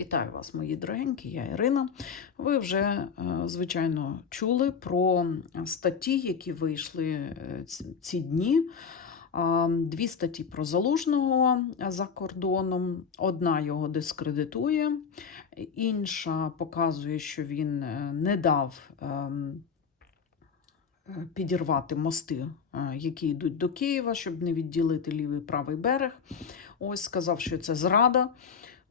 Вітаю вас, мої дорогенькі, я Ірина. Ви вже, е, звичайно, чули про статті, які вийшли е, ці дні. Дві статті про залужного за кордоном. Одна його дискредитує, інша показує, що він е, не дав ем, е, підірвати мости, е, які йдуть до Києва, щоб не відділити лівий правий берег. Ось сказав, що це зрада.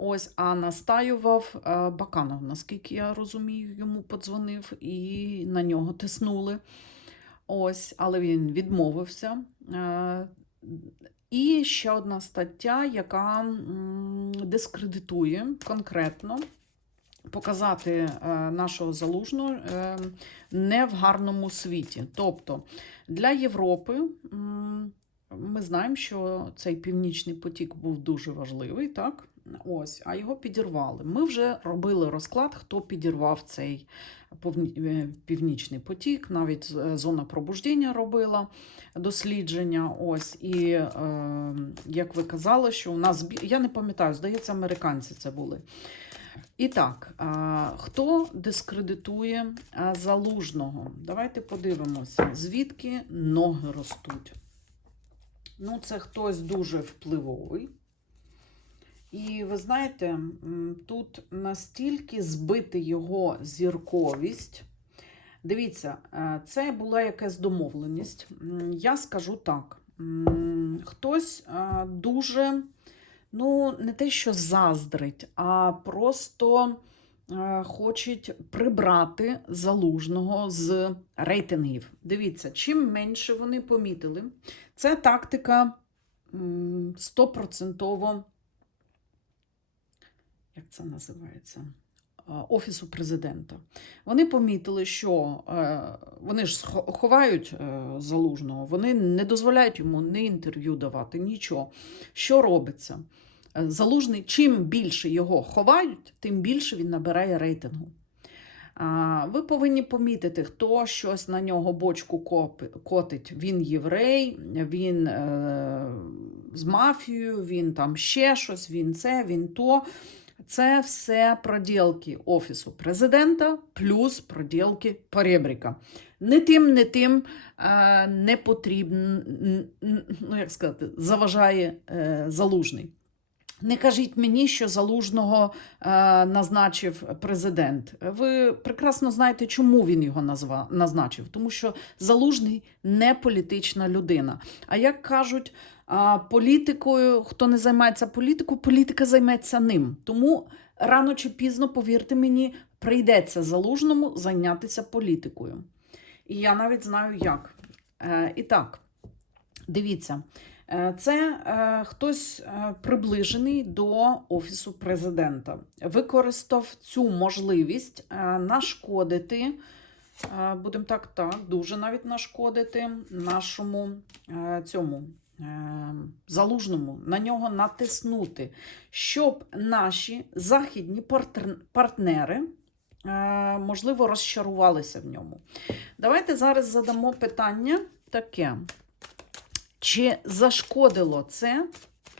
Ось, а настаював е, Баканов, наскільки я розумію, йому подзвонив і на нього тиснули. Ось, але він відмовився. Е, І ще одна стаття, яка дискредитує конкретно показати е, нашого залужного не в гарному світі. Тобто для Європи ми знаємо, що цей північний потік був дуже важливий, так? Ось, а його підірвали. Ми вже робили розклад, хто підірвав цей е, північний потік, навіть е, зона пробуждення робила дослідження. Ось, і е, як ви казали, що у нас я не пам'ятаю, здається, американці це були. І так, хто дискредитує залужного? Давайте подивимося, звідки ноги ростуть. Ну, це хтось дуже впливовий. І ви знаєте, тут настільки збити його зірковість. Дивіться, е, це була якась домовленість. Я скажу так: хтось е, дуже, ну, не те, що заздрить, а просто е, хочуть прибрати залужного з рейтингів. Дивіться, чим менше вони помітили, це тактика стопроцентово як це називається? Офісу президента. Вони помітили, що е, вони ж ховають е, залужного, вони не дозволяють йому ні інтерв'ю давати, нічого. Що робиться? Е, Залужний, чим більше його ховають, тим більше він набирає рейтингу. Ви повинні помітити, хто щось на нього бочку котить. Він єврей, він е, з мафією, він там ще щось, він це, він то. Це все проділки Офісу президента плюс проділки Поребріка. Не тим, не тим не потрібно, ну як сказати, заважає е, залужний. Не кажіть мені, що залужного е, назначив президент. Ви прекрасно знаєте, чому він його назначив. Тому що залужний не політична людина. А як кажуть, політикою, хто не займається політикою, політика займеться ним. Тому рано чи пізно, повірте мені, прийдеться залужному зайнятися політикою. І я навіть знаю як. Е, і так, дивіться, це е, хтось е, приближений до Офісу президента. Використав цю можливість е, нашкодити. е, Будемо так, так, дуже навіть нашкодити нашому е, цьому е, залужному, на нього натиснути, щоб наші західні партнери, е, можливо, розчарувалися в ньому. Давайте зараз задамо питання таке. Чи зашкодило це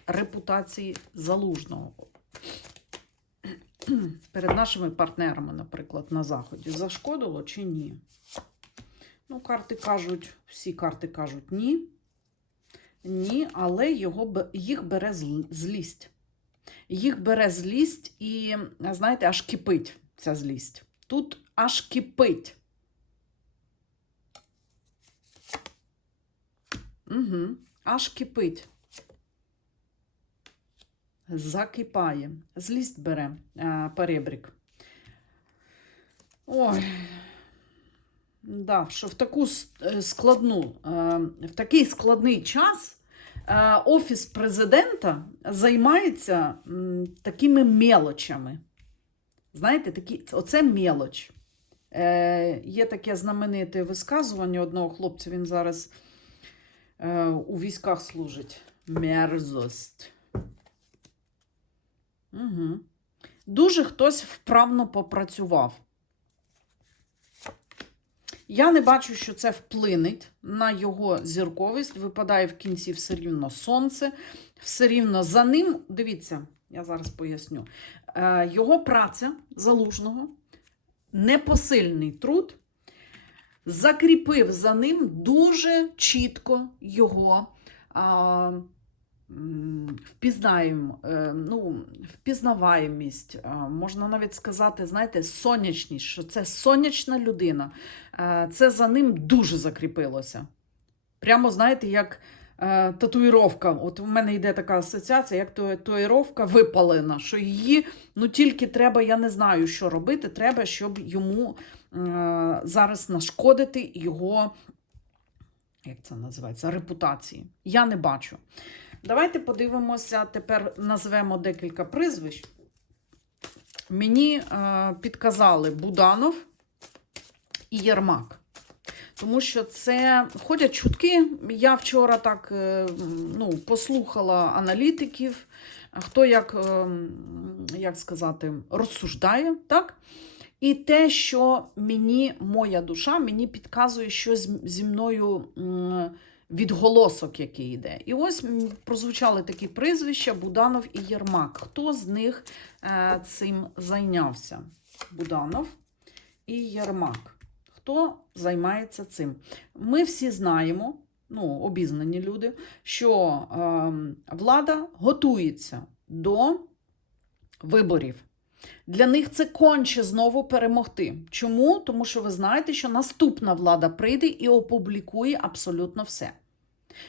репутації залужного? Перед нашими партнерами, наприклад, на Заході, зашкодило чи ні? Ну, карти кажуть, всі карти кажуть ні. Ні, але його, їх бере злість. Їх бере злість і, знаєте, аж кипить ця злість. Тут аж кипить. Угу. Аж кипить. Закипає. Злість бере а, перебрік. Ой. Да, що в таку е, складну, е, в такий складний час е, Офіс президента займається такими мелочами. Знаєте, такі, оце мелоч. Е, є таке знамените висказування одного хлопця, він зараз е, у військах служить. Мерзость. Угу. Дуже хтось вправно попрацював. Я не бачу, що це вплинеть на його зірковість. Випадає в кінці все рівно сонце, все рівно за ним. Дивіться, я зараз поясню. Е, Його праця залужного, непосильний труд, закріпив за ним дуже чітко його а, м, впізнаєм, е, ну, впізнаваємість, можна навіть сказати, знаєте, сонячність, що це сонячна людина. Е, Це за ним дуже закріпилося. Прямо, знаєте, як татуїровка. От у мене йде така асоціація, як татуїровка випалена, що її ну тільки треба, я не знаю, що робити. Треба, щоб йому е, зараз нашкодити його, як це називається, репутації. Я не бачу. Давайте подивимося, тепер назвемо декілька прізвищ. Мені е, підказали Буданов і Єрмак. Тому що це ходять чутки. Я вчора так е, ну, послухала аналітиків, хто як, е, як сказати, розсуждає, так? І те, що мені, моя душа, мені підказує, що зі мною відголосок, який йде. І ось прозвучали такі прізвища Буданов і Єрмак. Хто з них е, цим зайнявся? Буданов і Єрмак. Хто займається цим? Ми всі знаємо, ну, обізнані люди, що ем, влада готується до виборів. Для них це конче знову перемогти. Чому? Тому що ви знаєте, що наступна влада прийде і опублікує абсолютно все,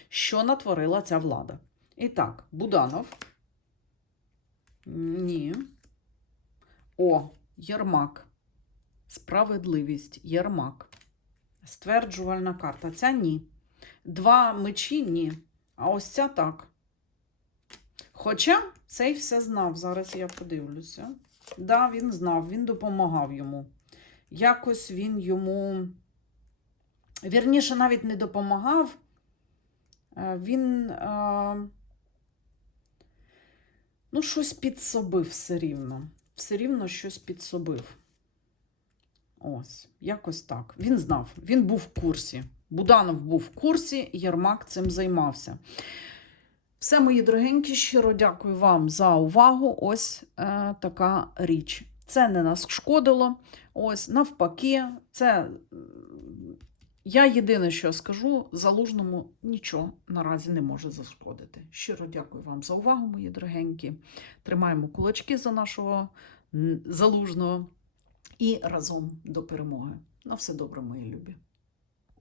що натворила ця влада. І так, Буданов. Ні. О, Єрмак. Справедливість. Єрмак. Стверджувальна карта. Ця ні. Два мечі ні. А ось ця так. Хоча цей все знав. Зараз я подивлюся. Да, він знав, він допомагав йому. Якось він йому. Вірніше, навіть не допомагав. Е, Він. е, Ну, щось підсобив все рівно. Все рівно щось підсобив. Ось, якось так. Він знав, він був в курсі. Буданов був в курсі, Єрмак цим займався. Все, мої дорогенькі, щиро дякую вам за увагу. Ось е, така річ. Це не нас шкодило. Ось, навпаки, це. Я єдине, що скажу, залужному нічого наразі не може зашкодити. Щиро дякую вам за увагу, мої дорогенькі. Тримаємо кулачки за нашого залужного і разом до перемоги. На все добре, мої любі.